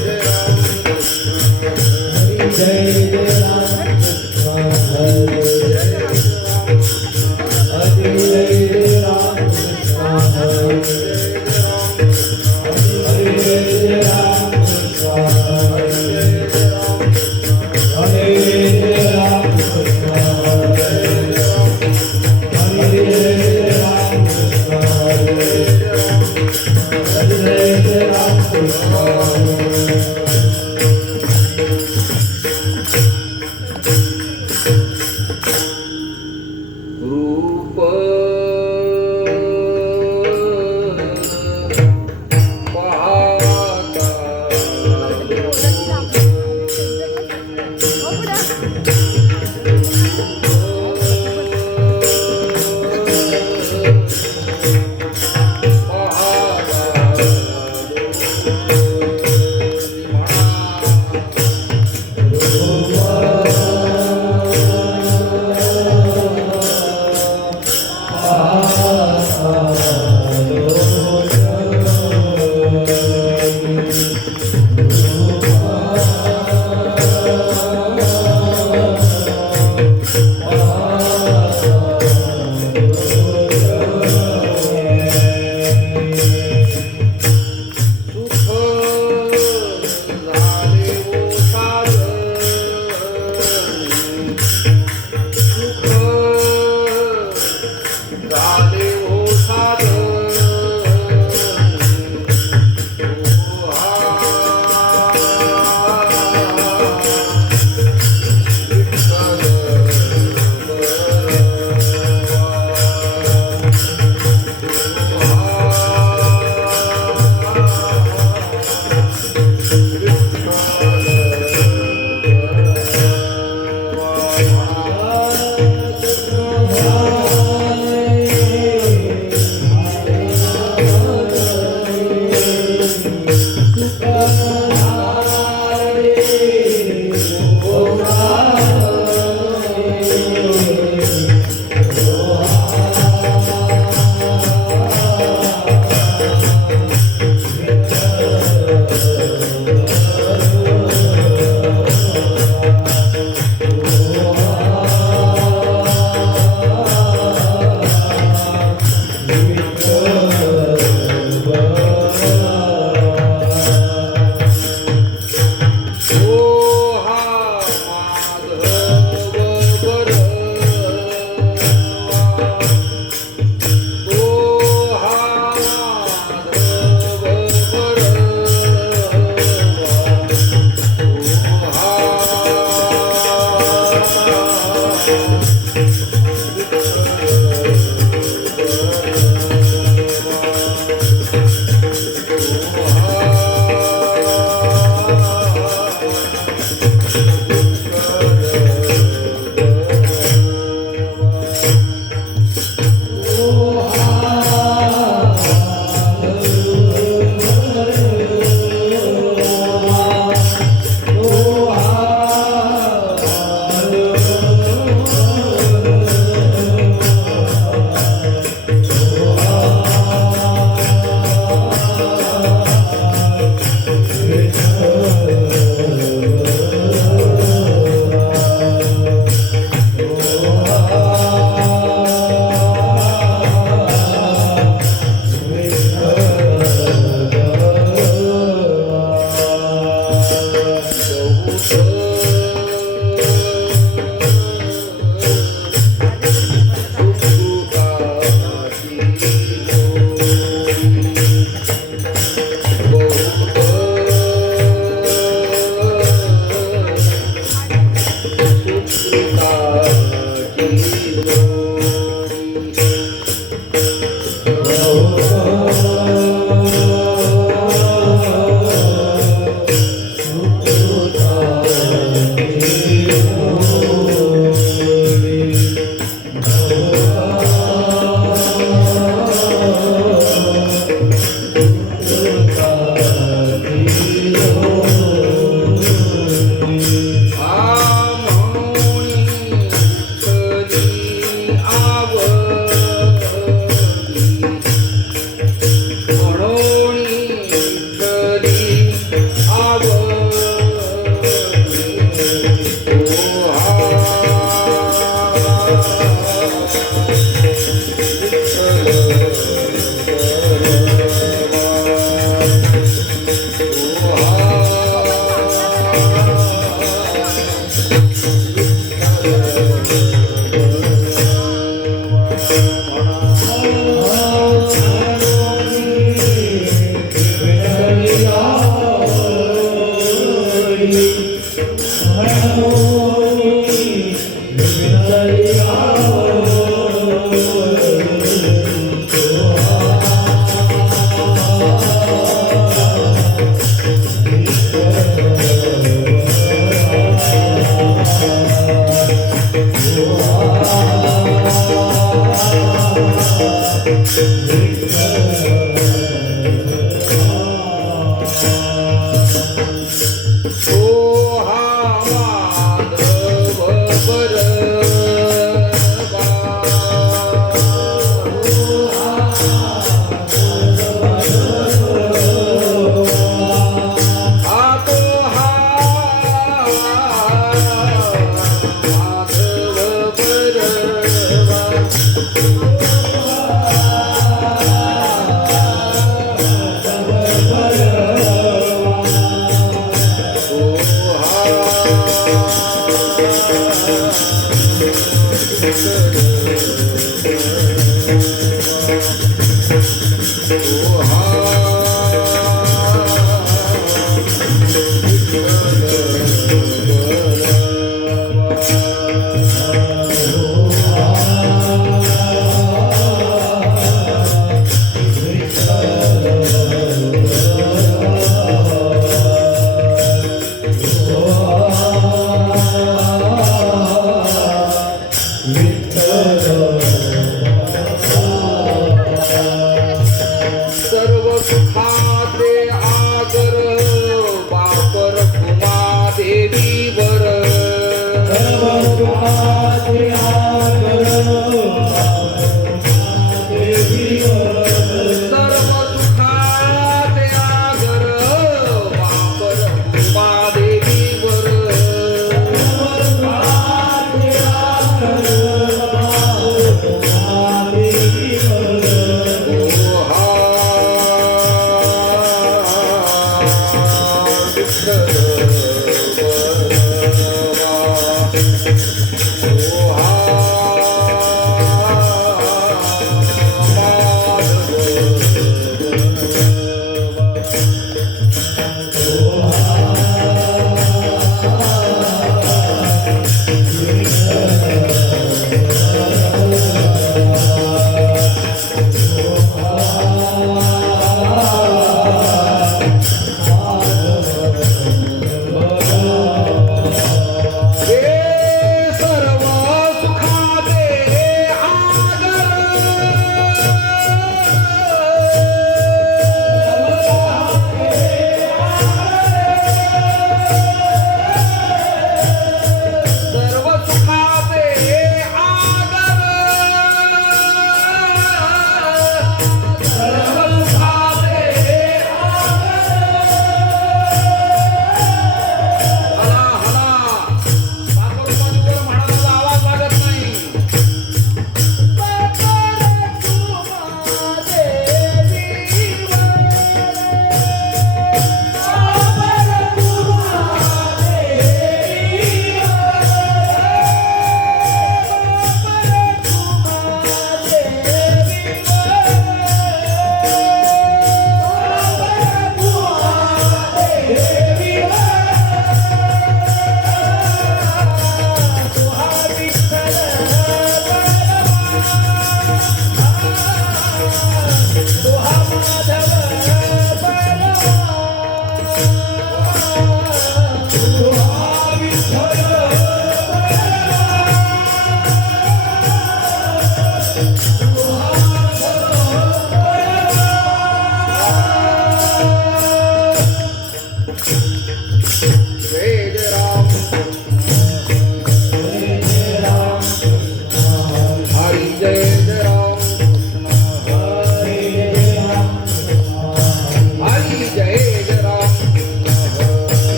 Oh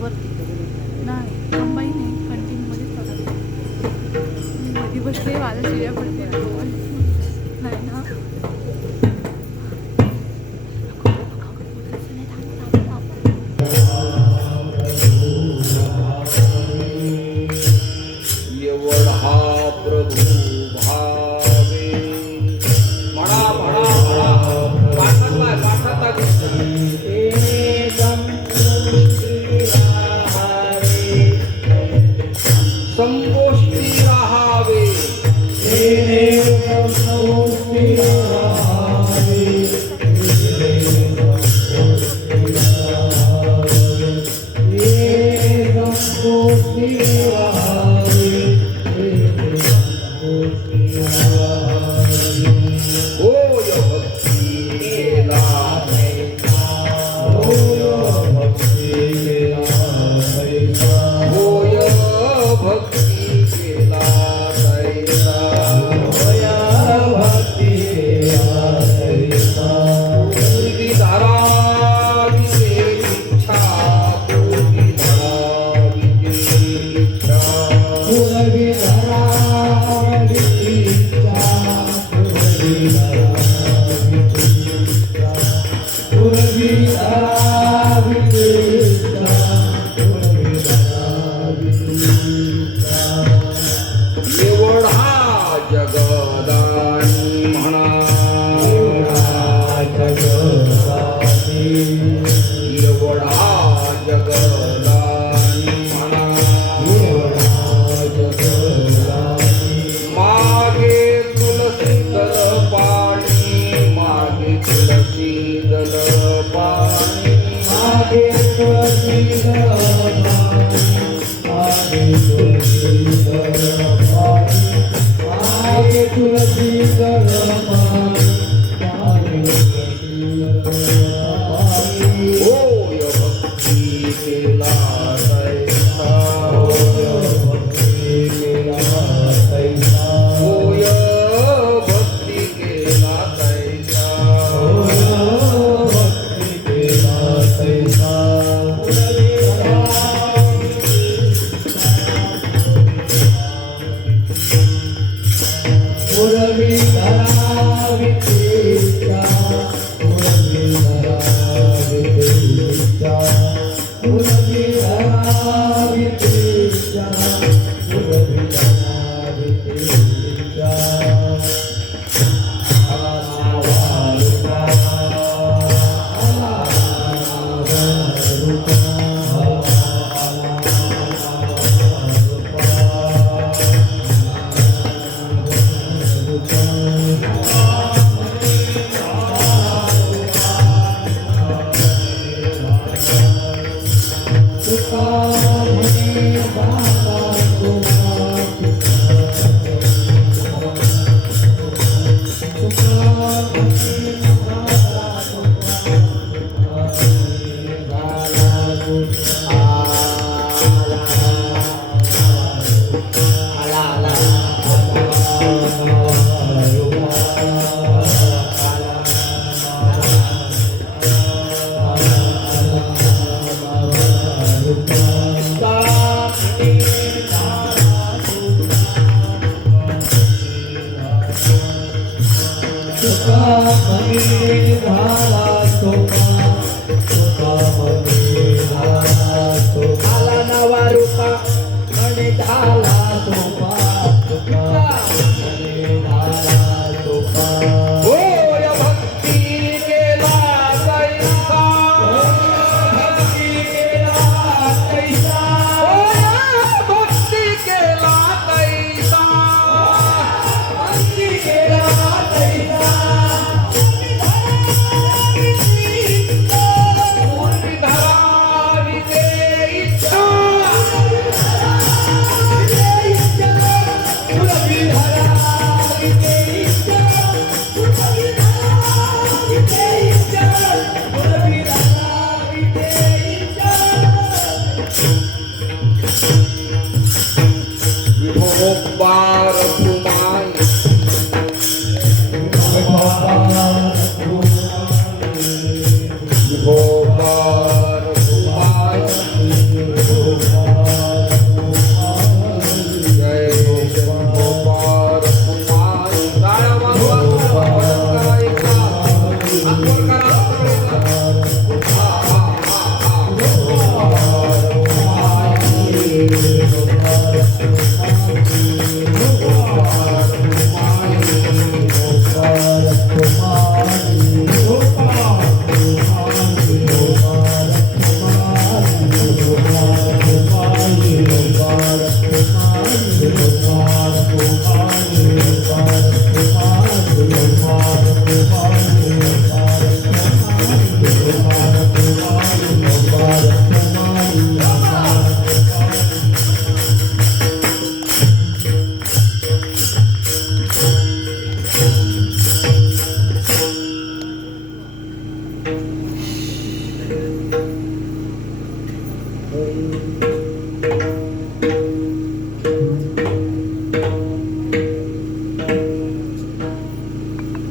वरती नाही combine आहे कंटिन्यूमध्ये चालत मी मध्ये बसले माझ्या शिऱ्या पडते नाही ना एवढ हा प्रभू भावे म्हणा म्हणा म्हणा पाठात संगोष्ठी राहावे होय भक्ती केला होय भक्ती केला पूर्वी धरावी इच्छा पूर्वी धरावी इच्छा एवढा जगदानी म्हणा एवढा जगदानी म्हणा मागे तुलसी दल पाणी मागे तुलसी दल पाणी मागे तुलसी दल होय भक्ती केला होय भक्ती केला होय भक्ती केला गोपाल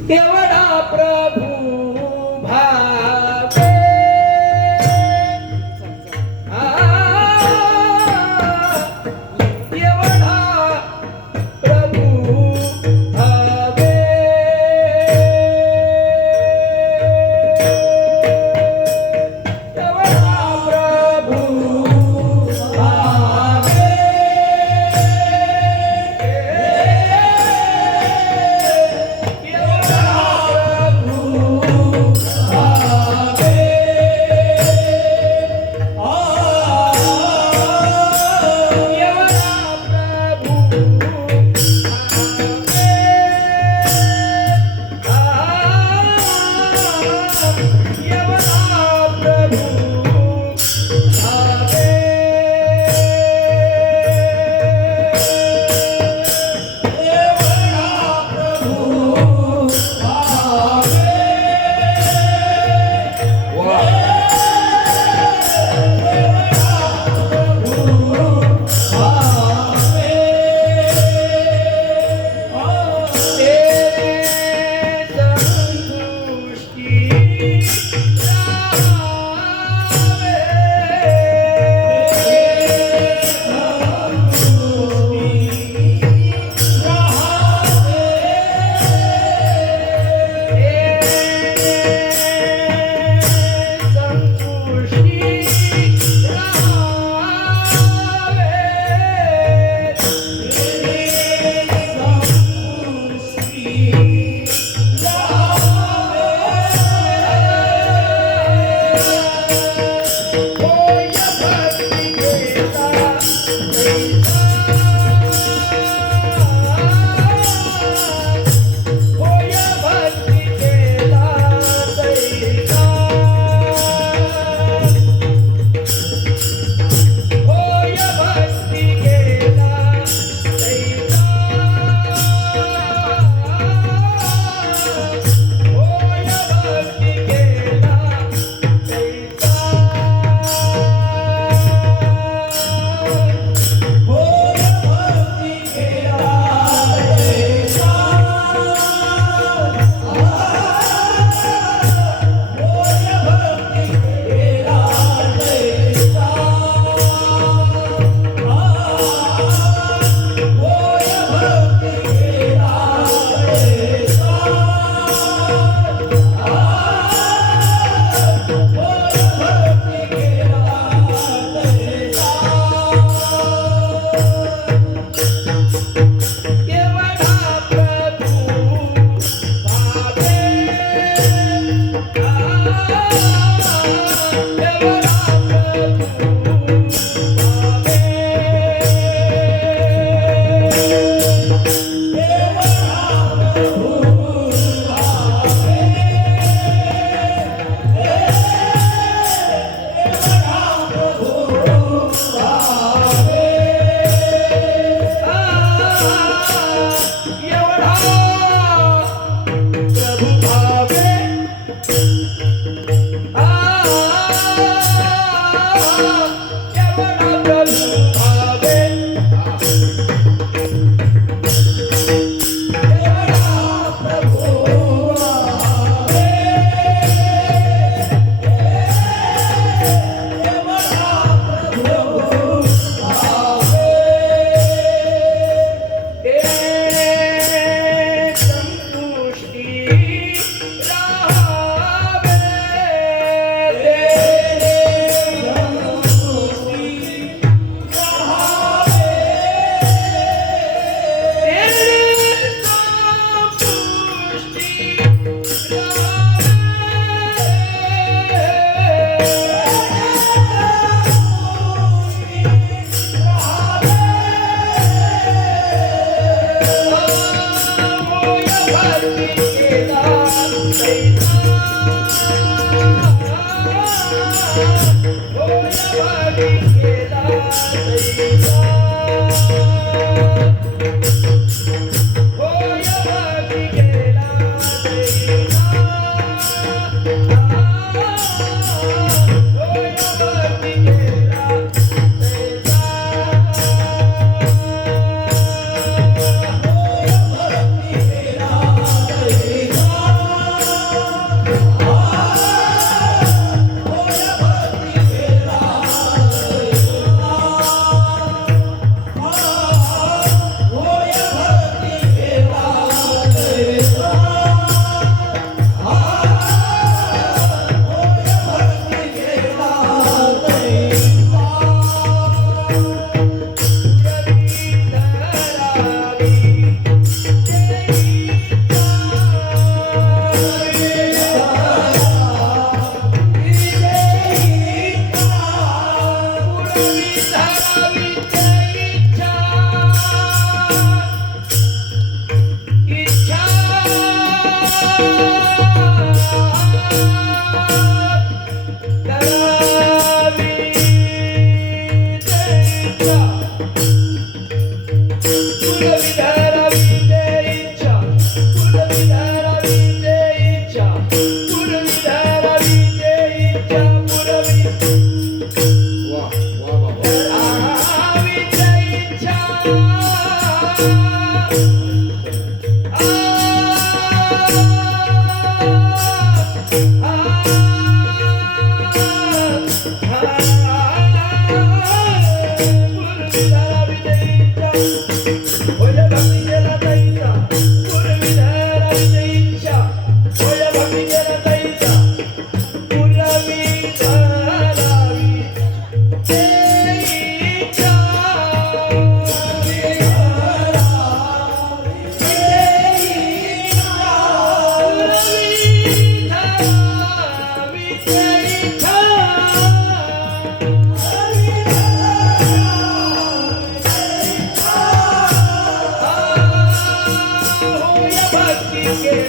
एवढा प्रभू भावे आ, एवढा प्रभू भावे एवढा प्रभू भावे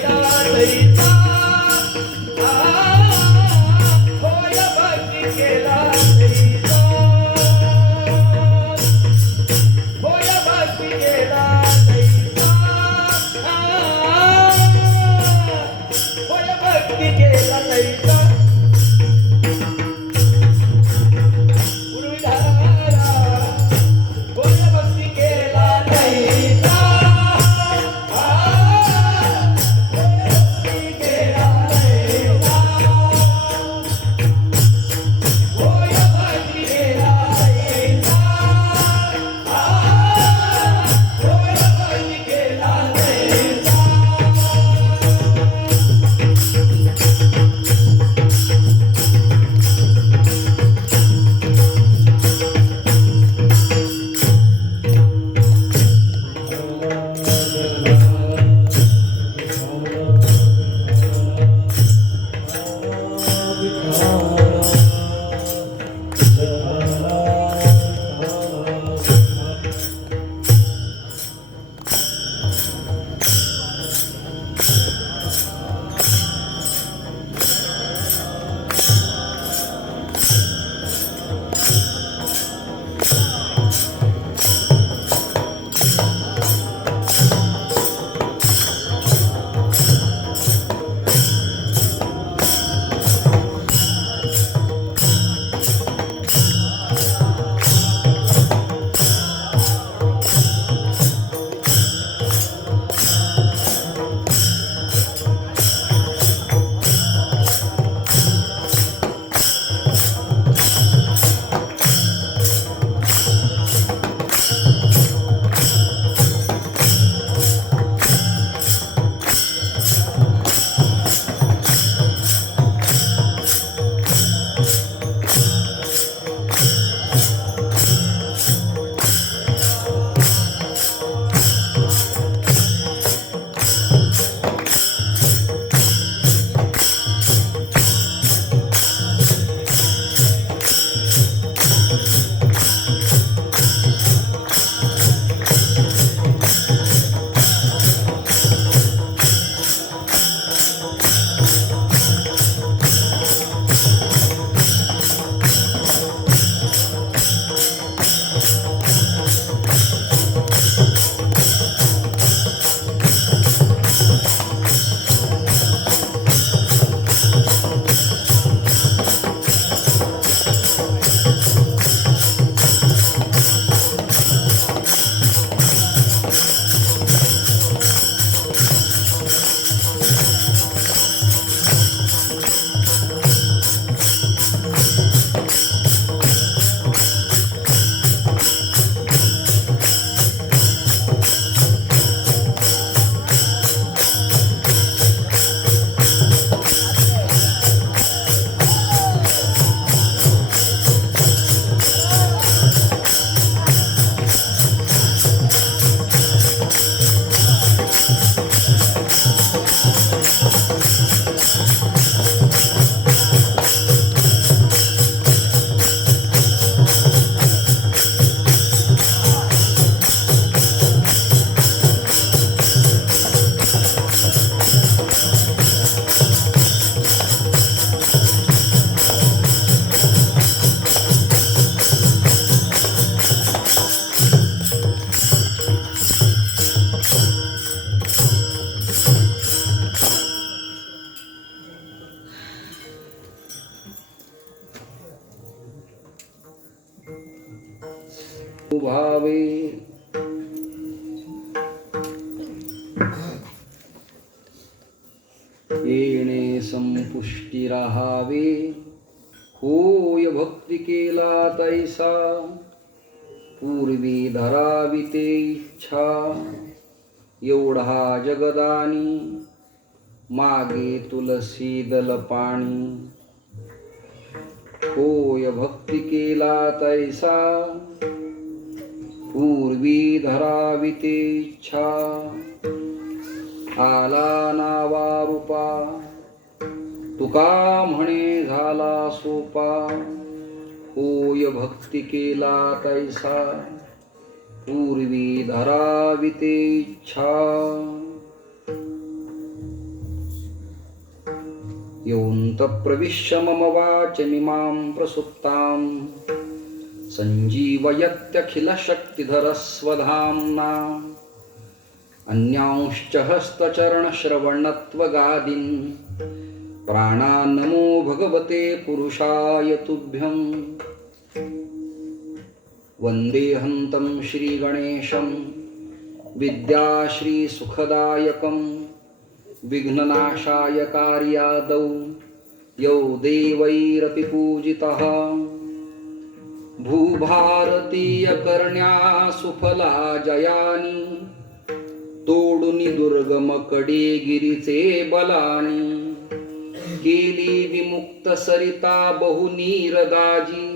केला तैसा होय भक्ती केला तैसा होय भक्ती केला तैसा होय भक्ती केला तैसा गुरुधारा होय भक्ती केला तैसा भावे येणे संपुष्टी राहावे होय भक्ती केला तैसा पूर्वी धरावी ते इच्छा एवढा जगदानी मागे तुलसी दल पाणी होय भक्ती केला तैसा पूर्वी धरावी ते इच्छा आला नावा रूपा तुका म्हणे झाला सोपा होय भक्ती केला तैसा पूर्वी धरावी ते इच्छा योऽन्तःप्रविश्य मम वाचमिमां प्रसुप्तां सञ्जीवयत्यखिलशक्तिधरस्वधाम्ना अन्यांश्च हस्तचरणश्रवणत्वगादीन् प्राणान्नमो भगवते पुरुषाय तुभ्यं। वन्देऽहं श्रीगणेशं विद्याश्रीसुखदायकं विघ्ननाशाय कार्यादौ यौ देवैरपि पूजितः। भूभारतीयकर्ण्या सुफला जयानि तोडुनि दुर्गम कडे गिरीचे बलानी। केली विमुक्त सरिता बहुनीरदाजी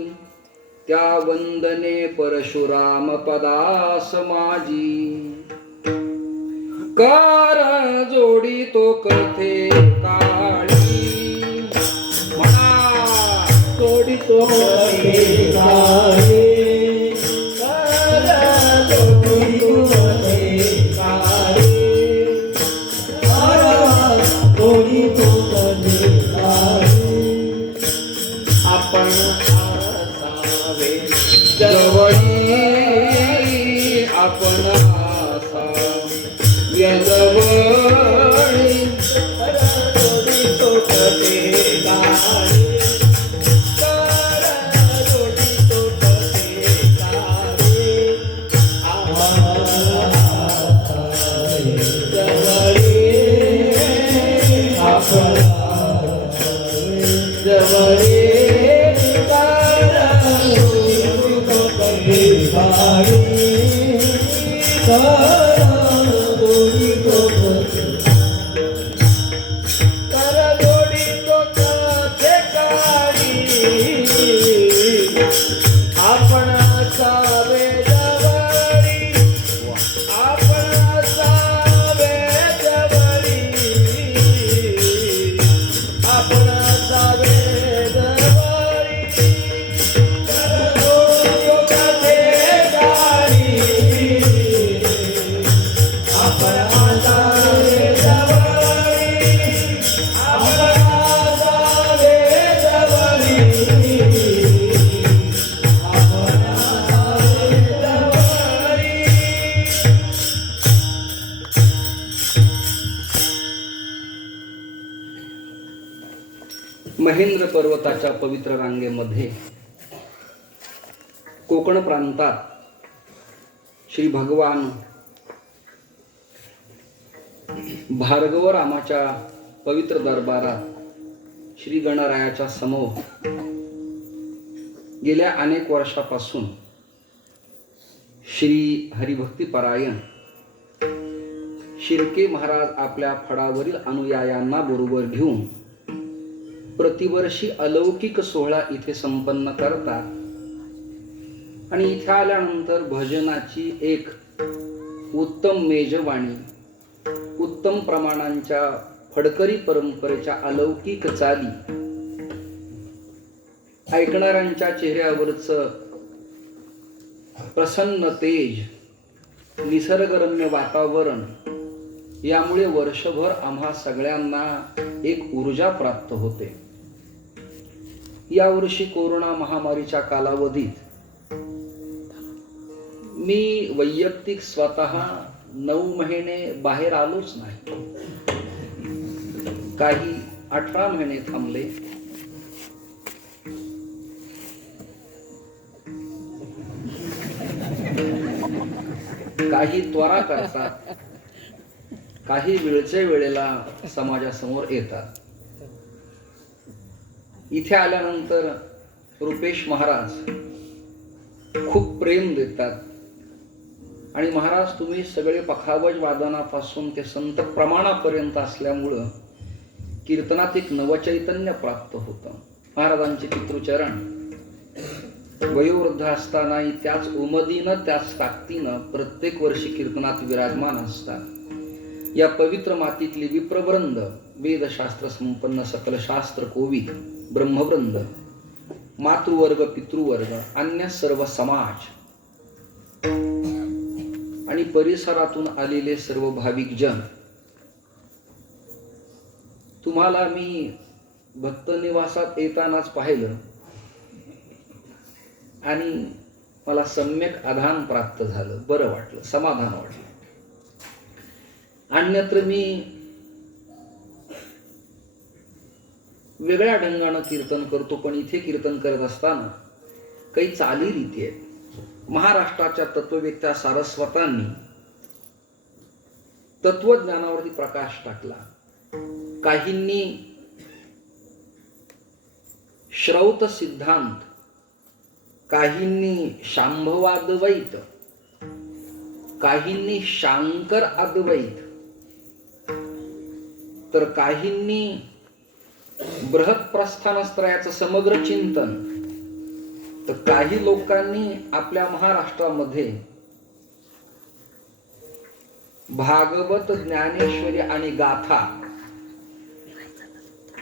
त्या वंदने परशुराम पदास माझी। कर जोडी तो कथे काळी म्हणा जोडी तो कथे काळी। कर जोडी तो कथे काळी। कर जोडी तो कथे काळी। आपण असावे जवळी आपण जवळी जोडी तो कथे काळी। कर जोडी तो कथे काळी। आपण असावे जवळी आपण जवळी। कर जोडी तो कथे काळी। कर जोडी तो कथे कर जोडी तो कथे काळी। आपण असावे जवळी आपण असावे जवळी आपण असावे जवळी। कर जोडी तो कथे काळी। आपण असावे जवळी आपण असावे जवळी आपण असावे जवळी। महेंद्र पर्वताच्या पवित्र रांगेमध्ये कोकण प्रांतात श्री भगवान भार्गव रामाच्या पवित्र दरबारात श्री गणरायाच्या समोर गेल्या अनेक वर्षापासून श्री हरिभक्तीपरायण शिर्के महाराज आपल्या फडावरील अनुयायांना बरोबर घेऊन प्रतिवर्षी अलौकिक सोहळा इथे संपन्न करतात आणि इथे आल्यानंतर भजनाची एक उत्तम मेजवानी, उत्तम प्रमाणांच्या फडकरी परंपरेच्या अलौकिक चाली, ऐकणाऱ्यांच्या चेहऱ्यावरच प्रसन्न तेज, निसर्गरम्य वातावरण यामुळे वर्षभर आम्हा सगळ्यांना एक ऊर्जा प्राप्त होते। यावर्षी कोरोना महामारीच्या कालावधीत मी वैयक्तिक स्वतः 9 महिने बाहेर आलोच नाही। काही 18 महिने थांबले। काही त्वरा करतात, काही वेळच्या वेळेला समाजासमोर येतात। इथे आल्यानंतर रुपेश महाराज खूप प्रेम देतात आणि महाराज तुम्ही सगळे पखावज वादनापासून ते संत प्रमाणापर्यंत असल्यामुळं कीर्तनात एक नवचैतन्य प्राप्त होतं। महाराजांचे पितृचरण वयोवृद्ध असतानाही त्याच उमदीनं त्याच ताकदीनं प्रत्येक वर्षी कीर्तनात विराजमान असतात। या पवित्र मातीतली विप्रवृंद, वेदशास्त्र संपन्न सकल शास्त्र कोविद ब्रह्मवृंद, मातृवर्ग पितृवर्ग, अन्य सर्व समाज आणि परिसरातून आलेले सर्व भाविक जन, तुम्हाला मी भक्त निवासात येतानाच पाहिलं आणि मला सम्यक आधान प्राप्त झालं, बरं वाटलं, समाधान वाटलं. अन्यत्र मी वेगळ्या ढंगानं कीर्तन करतो, पण इथे कीर्तन करत असताना काही चालीरीती आहेत. महाराष्ट्राच्या तत्ववेत्या सारस्वतांनी तत्वज्ञानावरती प्रकाश टाकला. काहींनी श्रौत सिद्धांत, काहींनी शांभवाद्वैत, काहींनी शांकर अद्वैत, तर काहींनी बृहत प्रस्थानत्रयाचं समग्र चिंतन, तर काही लोकांनी आपल्या महाराष्ट्रामध्ये भागवत, ज्ञानेश्वरी आणि गाथा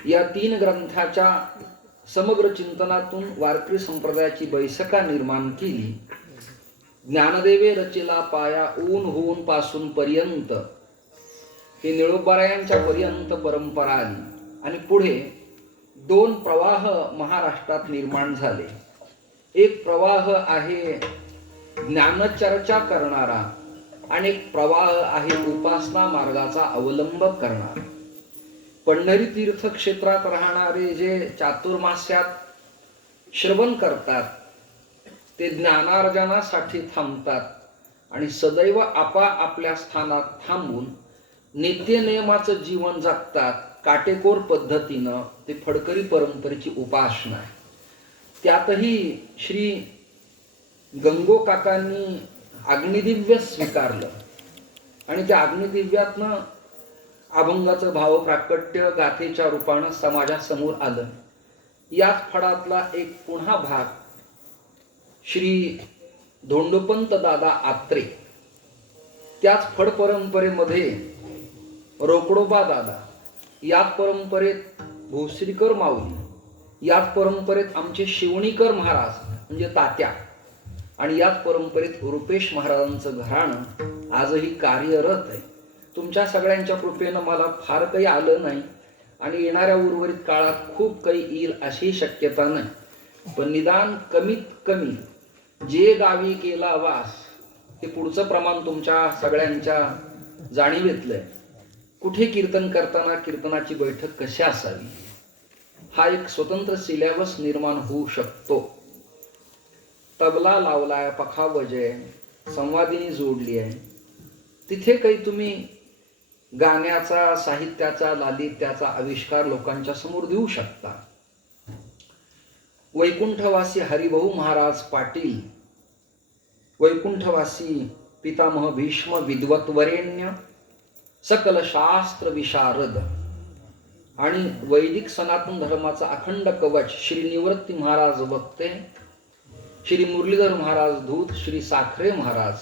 या 3 ग्रंथाच्या समग्र चिंतनातून वारकरी संप्रदायाची बैसका निर्माण केली. ज्ञानदेवे रचिला पाया ऊन होऊन पासून पर्यंत हे निळोबारायांच्या पर्यंत परंपरा आली आणि पुढे 2 प्रवाह महाराष्ट्रात निर्माण झाले. एक प्रवाह आहे ज्ञानचर्चा करणारा आणि एक प्रवाह आहे उपासना मार्गाचा अवलंब करणारा. पंढरी तीर्थ क्षेत्रात राहणारे जे चातुर्मास्यात श्रवण करतात ते ज्ञानार्जनासाठी थांबतात आणि सदैव आपल्या स्थानात थांबून नित्यनियमाचं जीवन जगतात. काटेकोर पद्धतीनं ते फडकरी परंपरेची उपासना आहे. त्यातही श्री गंगो काकांनी अग्निदिव्य स्वीकारलं आणि त्या अग्निदिव्यातनं अभंगाचं भाव प्राकट्य गाथेच्या रूपानं समाजासमोर आलं. याच फडातला एक पुन्हा भाग श्री धोंडोपंत दादा आत्रे, त्याच फड परंपरेमध्ये रोकडोबा दादा, याच परंपरेत भोसरीकर माऊली, याच परंपरेत आमचे शिवणीकर महाराज म्हणजे तात्या, आणि याच परंपरेत रुपेश महाराजांचं घराणं आजही कार्यरत आहे. तुमच्या सगळ्यांच्या कृपेनं मला फार काही आलं नाही आणि येणाऱ्या उर्वरित काळात खूप काही येईल अशी शक्यता नाही, पण निदान कमीत कमी जे गावी केला वास हे पुढचं प्रमाण तुमच्या सगळ्यांच्या जाणीवेतलंय. कुठे कीर्तन करताना कीर्तनाची बैठक कशी असावी हा एक स्वतंत्र सिलेबस निर्माण होऊ शकतो. तबला लावलाय, पखावज आहे, संवादिनी जोडली आहे, तिथे काही तुम्ही गाण्याचा, साहित्याचा, लालित्याचा आविष्कार लोकांच्या समोर देऊ शकता. वैकुंठवासी हरिभाऊ महाराज पाटील, वैकुंठवासी पितामह भीष्म विद्वत्वरेण्य, सकल शास्त्र विशारद आणि वैदिक सनातन धर्माचा अखंड कवच श्री निवृत्ती महाराज वक्ते, श्री मुरलीधर महाराज धूत, श्री साखरे महाराज,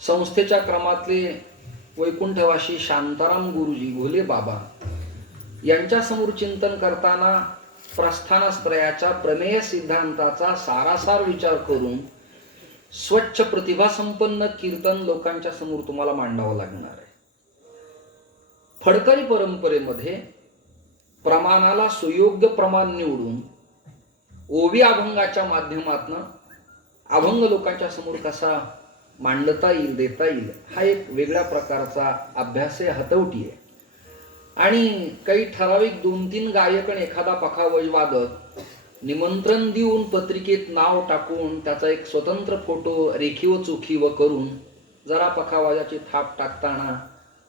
संस्थेच्या क्रमातले वैकुंठवासी शांताराम गुरुजी भोले बाबा यांच्या समोर चिंतन करताना प्रस्थानत्रयाच्या प्रमेय सिद्धांताचा सारासार विचार करून स्वच्छ प्रतिभा संपन्न कीर्तन लोकांच्या समोर तुम्हाला मांडावं लागणार आहे. फडकरी परंपरेमध्ये प्रमाणाला सुयोग्य प्रमाण निवडून ओवी अभंगाच्या माध्यमातून अभंग लोकांच्या समोर कसा मांडता येईल, देता येईल, हा एक वेगळ्या प्रकारचा अभ्यास आहे, हतवटी आहे. आणि काही ठराविक 2-3 गायक आणि एखादा पखावज वादक निमंत्रण देऊन पत्रिकेत नाव टाकून त्याचा एक स्वतंत्र फोटो रेखीव चोखीव करून जरा पखावाजाची थाप टाकताना,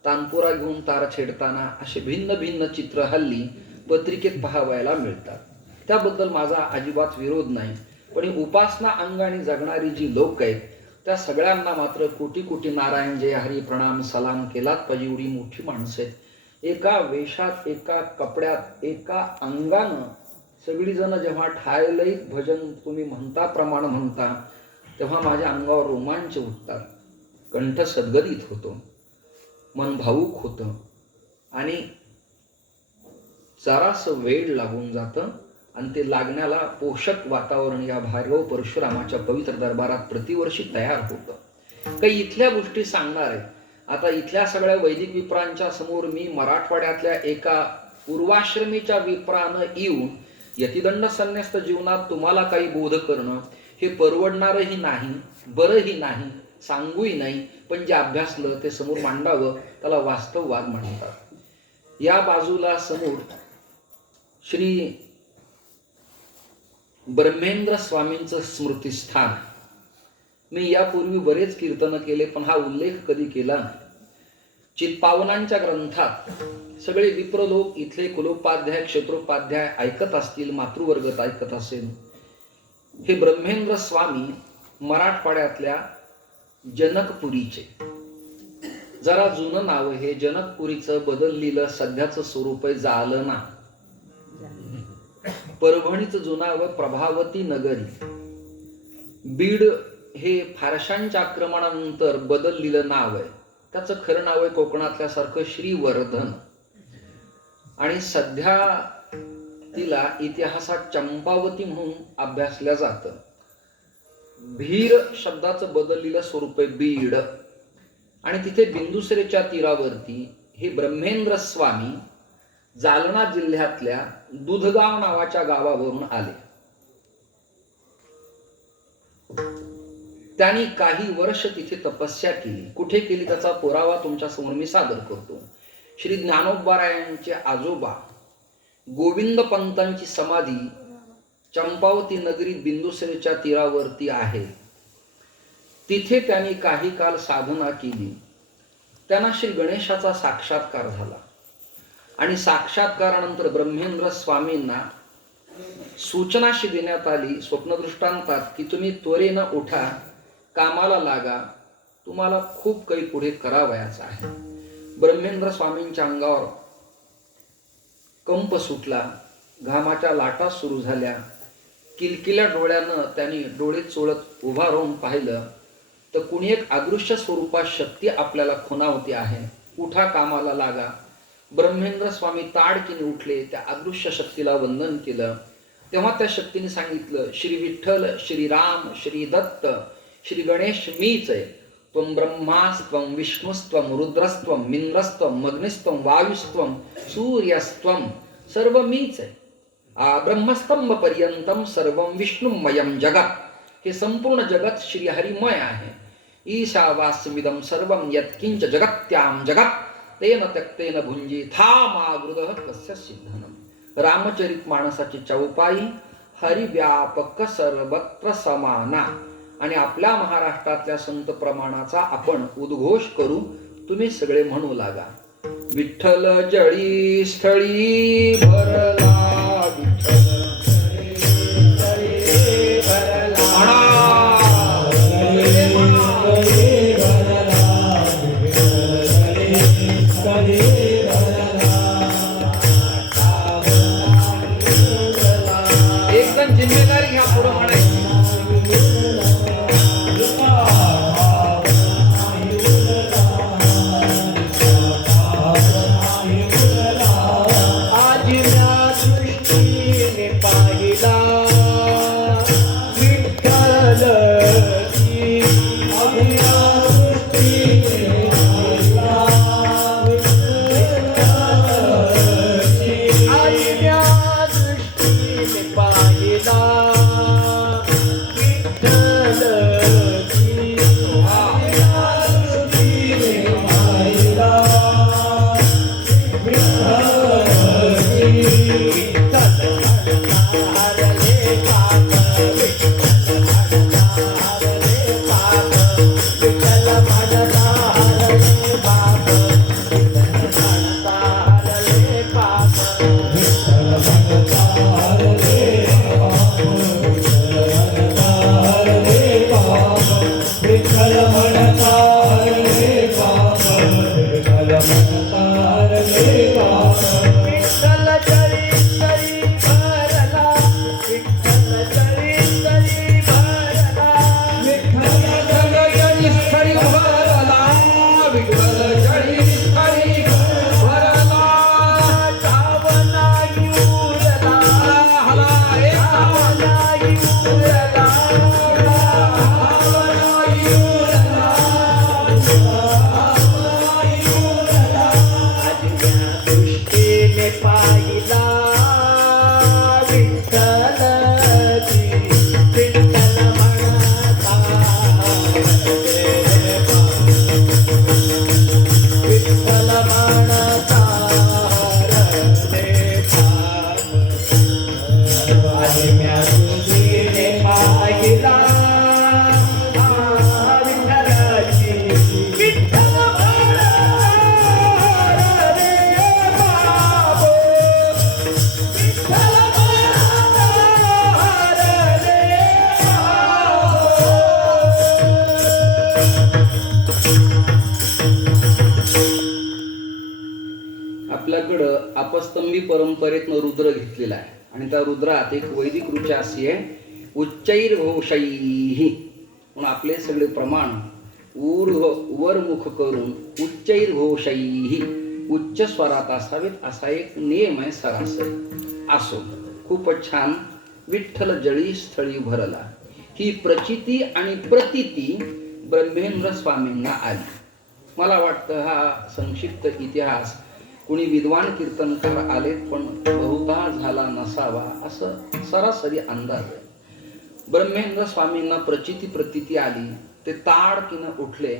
तानपुरा घेऊन तार छेडताना असे भिन्न भिन्न चित्र हल्ली पत्रिकेत पाहावयाला मिळतात. त्याबद्दल माझा अजिबात विरोध नाही, पण उपासना अंगाने जगणारी जी लोक आहेत त्या सगळ्यांना मात्र कोटी कोटी नारायण जय हरी प्रणाम सलाम केलात पाहिजे. एवढी मोठी माणसं आहेत, एका वेशात, एका कपड्यात, एका अंगानं सगळीजण जेव्हा ठायलयित भजन तुम्ही म्हणता, प्रमाण म्हणता, तेव्हा माझ्या अंगावर रोमांच उठतात, कंठ सद्गदित होतो, मन भावुक होतं आणि जरास वेळ लागून जातं आणि ते लागण्याला पोषक वातावरण या भार्गव परशुरामाच्या पवित्र दरबारात प्रतिवर्षी तयार होतं. काही इथल्या गोष्टी सांगणार आहे. आता इथल्या सगळ्या वैदिक विप्रांच्या समोर मी मराठवाड्यातल्या एका पूर्वाश्रमीच्या विप्रानं येऊन यतिदंड संन्यस्त जीवनात तुम्हाला काही बोध करणं हे परवडणारही नाही, बरंही नाही, सांगूही नाही, पण जे अभ्यासलं ते समोर मांडावं त्याला वास्तववाद म्हणतात. या बाजूला समोर श्री ब्रह्मेंद्र स्वामींचं स्मृतिस्थान. मी यापूर्वी बरेच कीर्तन केले पण हा उल्लेख कधी केला नाही. चित्पावनांच्या ग्रंथात सगळे विप्रलोक इथले कुलोपाध्याय क्षेत्रोपाध्याय ऐकत असतील, मातृवर्गत ऐकत असेल. हे ब्रह्मेंद्र स्वामी मराठवाड्यातल्या जनकपुरीचे. जरा जुनं नाव हे जनकपुरीचं बदललेलं सध्याचं स्वरूप आहे जालना. परभणीचं जुनं नाव प्रभावती नगरी. बीड हे फारशांच्या आक्रमणानंतर बदललेलं नाव आहे. त्याचं खरं नाव आहे कोकणातल्या सारखं श्रीवर्धन. आणि सध्या तिला इतिहासात चंपावती म्हणून अभ्यासल्या जातं. भीर शब्दाचं बदललेलं स्वरूप आहे बीड. आणि तिथे बिंदुसरेच्या तीरावरती हे ब्रह्मेंद्र स्वामी जालना जिल्ह्यातल्या दुधगाव नावाच्या गावावरून आले. त्यांनी काही वर्ष तिथे तपस्या केली. कुठे केली त्याचा पुरावा तुमच्या समोर मी सादर करतो. श्री ज्ञानोबारायांचे आजोबा गोविंद पंतांची समाधी चंपावती नगरीत बिंदुसरेच्या तीरावरती आहे. तिथे त्यांनी काही काल साधना केली. त्यांना श्री गणेशाचा साक्षात्कार झाला. आणि साक्षात्कारानंतर ब्रह्मेंद्र स्वामींना सूचनाशी देण्यात आली स्वप्नदृष्टांतात की तुम्ही त्वरेनं उठा, कामाला लागा, तुम्हाला खूप काही पुढे करावयाचं आहे. ब्रह्मेंद्र स्वामींच्या अंगावर कंप सुटला, घामाच्या लाटा सुरू झाल्या. किलकिल्या डोळ्यानं त्यांनी डोळे चोळत उभा राहून पाहिलं तर कुणी एक अदृश्य स्वरूपात शक्ती आपल्याला खुणावती आहे. उठा, कामाला लागा. ब्रह्मेंद्र स्वामी ताडकीने उठले, त्या अदृश्य शक्तीला वंदन केलं. तेव्हा त्या शक्तीने सांगितलं, श्री विठ्ठल, श्री राम, श्री दत्त, श्री गणेश मीच आहे. त्वं ब्रह्मास्त्वं विष्णुस्त्वं रुद्रस्त्वं मिंद्रस्त्वं अग्निस्त्वं वायुस्त्वं सूर्यस्त्वं, सर्व मीच आहे. ब्रह्मस्तंभ पर्यंतम सर्वं विष्णुमयं जगत. हे संपूर्ण जगत श्री हरिमय आहे. ईशावास्यमिदं सर्वं यत्किंच जगत्यां जगत तेन त्यक्तेन भुंजी थामागृतः कस्य सिद्धनम. रामचरित मानसाची चौपाई हरिव्यापक सर्वत्र समाना. आणि आपल्या महाराष्ट्रातल्या संत प्रमाणाचा आपण उद्घोष करू. तुम्ही सगळे म्हणू लागा, विठ्ठल जळी स्थळी भरला, विठ्ठल एकदम जिम्मेदारी घ्या पुढं म्हणायची. आज अपस्तंभी परंपरेतनं रुद्र घेतलेला आहे आणि त्या रुद्रात एक वैदिक ऋचा अशी आहे उच्चैर्घोषैः, म्हणून आपले सगळे प्रमाण वरमुख करून उच्चैर्घोषैः उच्च स्वरात असावेत असा एक नियम आहे सरासरी. असो, खूपच छान. विठ्ठल जळी स्थळी भरला, ही प्रचिती आणि प्रतिती ब्रह्मेंद्र स्वामींना आली. मला वाटतं हा संक्षिप्त इतिहास कुणी विद्वान कीर्तनकार आलेत पण बहुधा झाला नसावा असं सरासरी अंदाज आहे. ब्रह्मेंद्र स्वामींना प्रचिती प्रतिती आली. ते ताडकीनं उठले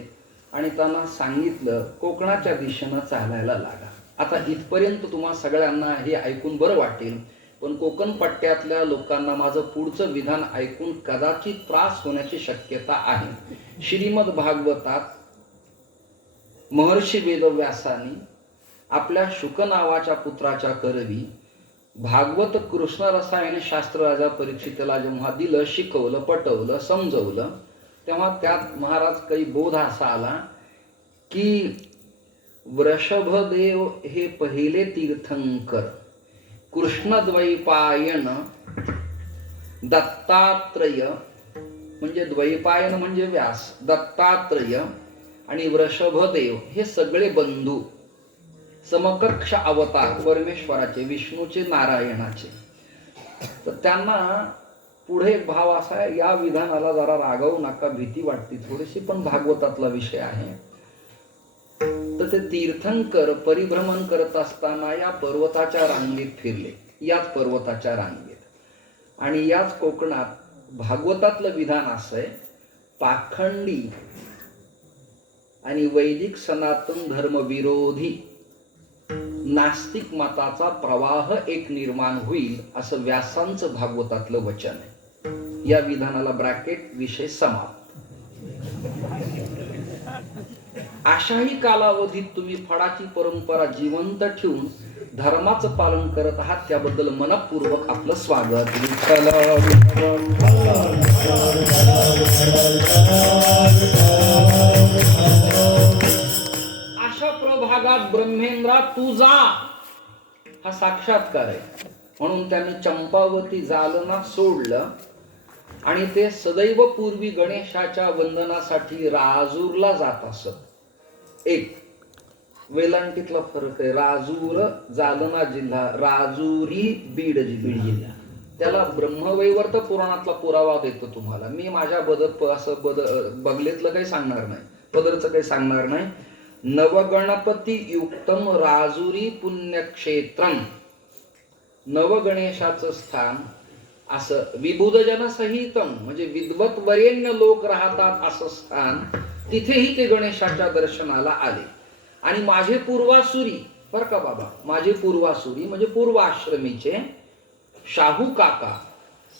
आणि त्यांना सांगितलं कोकणाच्या दिशेनं चालायला लागा. आता इथपर्यंत तुम्हा सगळ्यांना हे ऐकून बरं वाटेल, पण कोकण पट्ट्यातल्या लोकांना माझं पुढचं विधान ऐकून कदाचित त्रास होण्याची शक्यता आहे. श्रीमद भागवतात महर्षी वेदव्यासानी आपल्या शुक नावाच्या पुत्राच्या करवी भागवत कृष्ण रसायन शास्त्र राजा परीक्षितला जेव्हा दिलं, शिकवलं, पटवलं, समजवलं, तेव्हा त्यात महाराज काही बोध असा आला की वृषभदेव हे पहिले तीर्थंकर, कृष्णद्वैपायन, दत्तात्रय म्हणजे द्वैपायन म्हणजे व्यास, दत्तात्रय आणि वृषभदेव हे सगळे बंधू, समकक्ष अवतार परमेश्वराचे, विष्णूचे, नारायणाचे. तर त्यांना पुढे एक भाव असा आहे, या विधानाला जरा रागवू नका, भीती वाटते थोडीशी, पण भागवतातला विषय आहे. तर ते तीर्थंकर परिभ्रमण करत असताना या पर्वताच्या रांगेत फिरले, याच पर्वताच्या रांगेत. आणि याच कोकणात भागवतातलं विधान असं आहे, पाखंडी आणि वैदिक सनातन धर्म विरोधी नास्तिक मताचा प्रवाह एक निर्माण होईल असं व्यासांचं भागवतातलं वचन आहे. या विधानाला ब्रॅकेट विषय समाप्त. अशाही कालावधीत तुम्ही फडाची परंपरा जिवंत ठेवून धर्माचं पालन करत आहात, त्याबद्दल मनपूर्वक आपलं स्वागत. विठ्ठल अशा प्रभागात ब्रह्मेंद्रा तू जा, हा साक्षात्कार आहे. म्हणून त्यांनी चंपावती जालना सोडलं आणि ते सदैव पूर्वी गणेशाच्या वंदनासाठी राजूरला जात असत. एक वेलांटीतला फरक आहे, राजूर जालना जिल्हा, राजुरी बीड जिल्हा. त्याला ब्रह्मवैवर्त पुराणातला पुरावा देतो तुम्हाला. मी माझ्या बगलेतलं काही सांगणार नाही, पदरचं काही सांगणार नाही. नवगणपती युक्तम राजुरी पुण्यक्षेत्रम, नवगणेशाचं स्थान असं, विबुधजन सहितम म्हणजे विद्वत वरेण्य लोक राहतात असं स्थान, तिथेही ते गणेशाच्या दर्शनाला आले. आणि माझे पूर्वासुरी, बर का बाबा, माझे पूर्वासुरी म्हणजे पूर्वाश्रमीचे शाहू काका,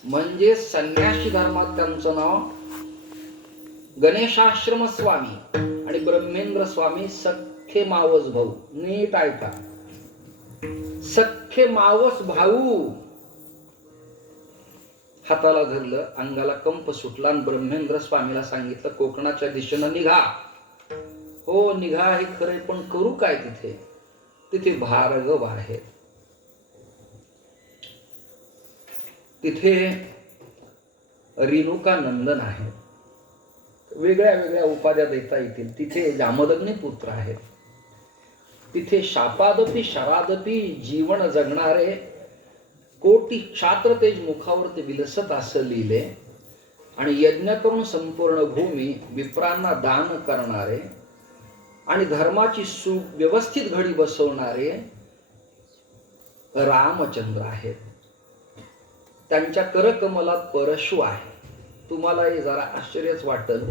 म्हणजे संन्यासी धर्मात त्यांचं नाव गणेशाश्रम स्वामी, आणि ब्रह्मेंद्र स्वामी सख्खे मावस भाऊ. नीट ऐका, सख्खे मावस भाऊ. हाताला धरलं, अंगाला कंप सुटला आणि ब्रह्मेंद्र स्वामीला सांगितलं कोकणाच्या दिशेनं निघा. हो निघा हे खरे, पण करू काय तिथे? तिथे भार्गव आहेत, तिथे रेणुका नंदन आहेत, वेगळ्या वेगळ्या उपाध्या देता येतील. तिथे जामदग्नी पुत्र आहेत, तिथे शापादपी शरादपी जीवन जगणारे कोटी क्षात्र तेज मुखावरती विलसत असं लिहिले. आणि यज्ञ करून संपूर्ण भूमी विप्रांना दान करणारे आणि धर्माची सुव्यवस्थित घडी बसवणारे रामचंद्र आहेत. त्यांच्या करकमलात परशु आहे. तुम्हाला हे जरा आश्चर्यच वाटेल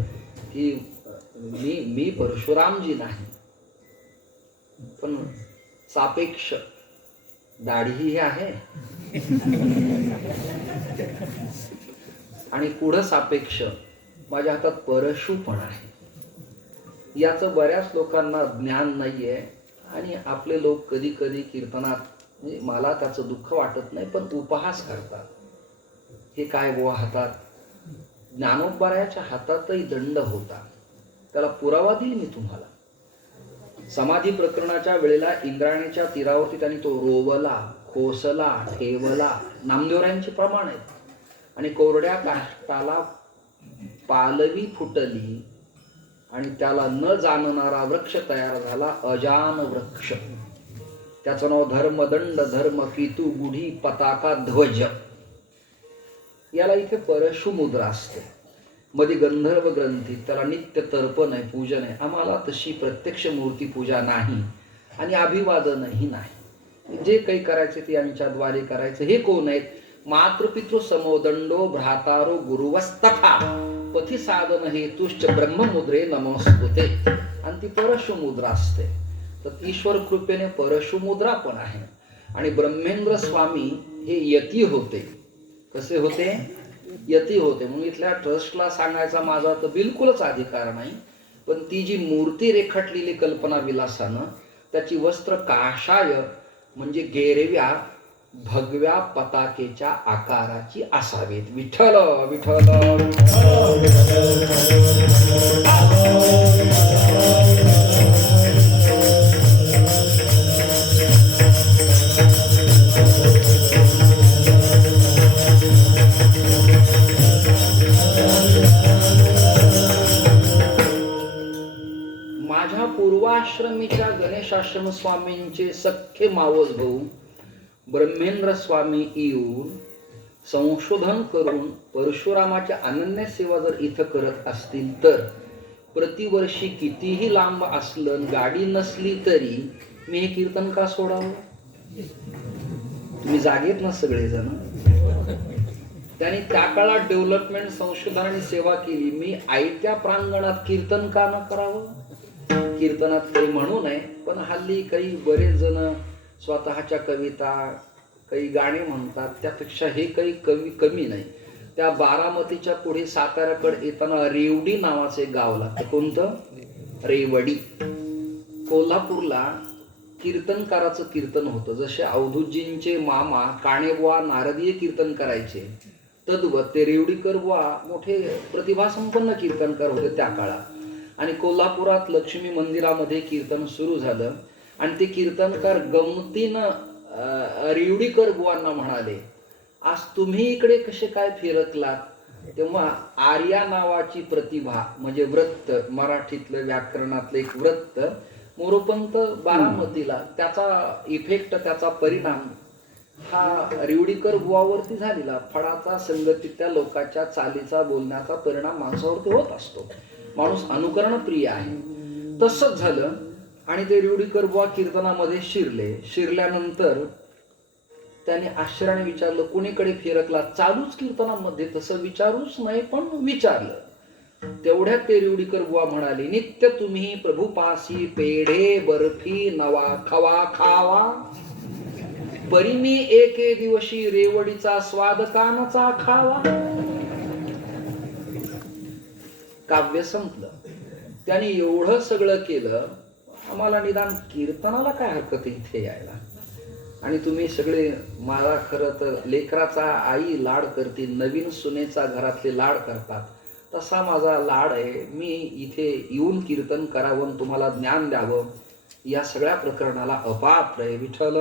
की मी परशुरामजी नाही, पण सापेक्ष दाढी आहे आणि पुढं सापेक्ष माझ्या हातात परशु पण आहे. याचं बऱ्याच लोकांना ज्ञान नाहीये. आणि आपले लोक कधी कधी कीर्तनात, म्हणजे मला त्याचं दुःख वाटत नाही, पण उपहास करतात. हे काय बुवा हातात? ज्ञानोबारायाच्या हातातही दंड होता, त्याला पुरावा देईल मी तुम्हाला. समाधी प्रकरणाच्या वेळेला इंद्रायणीच्या तीरावरती त्यांनी तो रोवला, खोसला, ठेवला, नामदेवरायांचे प्रमाण आहेत. आणि कोरड्या काष्टाला पालवी फुटली आणि त्याला न जाणणारा वृक्ष तयार झाला, अजान वृक्ष. त्याचं नाव धर्मदंड, धर्म केतू, गुढी, पताका, ध्वज. याला इथे परशु मुद्रा असते. मध्ये गंधर्व ग्रंथी, त्याला नित्य तर्पण आहे, पूजन आहे. आम्हाला तशी प्रत्यक्ष मूर्ती पूजा नाही आणि अभिवादनही नाही. जे काही करायचे ते यांच्याद्वारे करायचं. हे कोण आहेत? मातृपितृ समोदंडो भ्रातारो गुरुवस्तथा पथी साधन हेतुश्च ब्रह्ममुद्रे नमस्कृते. आणि ती परशु मुद्रा असते. तर ईश्वर कृपेने परशु मुद्रा पण आहे. आणि ब्रह्मेंद्र स्वामी हे यती होते. कसे होते? यती होते. म्हणून इथल्या ट्रस्टला सांगायचा माझा तर बिलकुलच अधिकार नाही, पण ती जी मूर्ती रेखाटलेली कल्पना विलासानं, त्याची वस्त्र काशाय म्हणजे गेरव्या भगव्या पताकेच्या आकाराची असावीत. विठ्ठल विठ्ठल. माझ्या पूर्वाश्रमीच्या गणेशाश्रम स्वामींचे सख्खे मावस भाऊ ब्रह्मेंद्र स्वामी येऊन संशोधन करून परशुरामाच्या अनन्य सेवा जर इथं करत असतील तर प्रतिवर्षी कितीही लांब असलं, गाडी नसली तरी मी हे कीर्तन का सोडावं? तुम्ही जागेत ना सगळेजण. त्यांनी त्या काळात डेव्हलपमेंट, संशोधन आणि सेवा केली. मी आयत्या प्रांगणात कीर्तन का न करावं? कीर्तनात काही म्हणू नये, पण हल्ली काही बरेच जण स्वतःच्या कविता, काही गाणे म्हणतात. त्यापेक्षा हे काही कमी नाही. त्या बारामतीच्या पुढे साताऱ्याकडे येताना रेवडी नावाचे गाव लागतं. कोणतं? रेवडी. कोल्हापूरला कीर्तनकाराचं कीर्तन होतं. जसे अवधूतजींचे मामा काणेबुवा नारदीय कीर्तन करायचे, तद्वत ते रेवडीकर बुवा मोठे प्रतिभासंपन्न कीर्तनकार होते त्या काळात. आणि कोल्हापुरात लक्ष्मी मंदिरामध्ये कीर्तन सुरू झालं आणि ते कीर्तनकार गमतीनं रेवडीकर बुवांना म्हणाले, आज तुम्ही इकडे कसे काय फिरकलात? तेव्हा आर्या नावाची प्रतिभा म्हणजे वृत्त, मराठीतलं व्याकरणातलं एक वृत्त, मोरोपंत बारामतीला, त्याचा इफेक्ट, त्याचा परिणाम हा रेवडीकर बुवावरती झालेला. फळाचा, संगतीच्या, लोकांच्या चालीचा, बोलण्याचा परिणाम माणसावरती होत असतो. माणूस अनुकरण प्रिय आहे. तसंच झालं आणि ते रेवडीकर बुवा कीर्तनामध्ये शिरल्यानंतर त्याने आश्चर्याने विचारलं, कुणीकडे फिरकला? चालूच कीर्तनामध्ये, तसं विचारूच नाही पण विचारलं. तेवढ्यात ते रेवडीकर बुवा म्हणाले, नित्य तुम्ही प्रभुपासी पेढे बर्फी नवा खवा खावा, परी मी एके दिवशी रेवडीचा स्वाद कानाचा खावा. काव्य संपलं. त्यांनी एवढं सगळं केलं, आम्हाला निदान कीर्तनाला काय हरकत इथे यायला? आणि तुम्ही सगळे मला खरं तर लेकराचा आई लाड करते, नवीन सुनेचा घरातले लाड करतात, तसा माझा लाड आहे. मी इथे येऊन कीर्तन करावं, तुम्हाला ज्ञान द्यावं, या सगळ्या प्रकरणाला अपात्र आहे. विठ्ठल.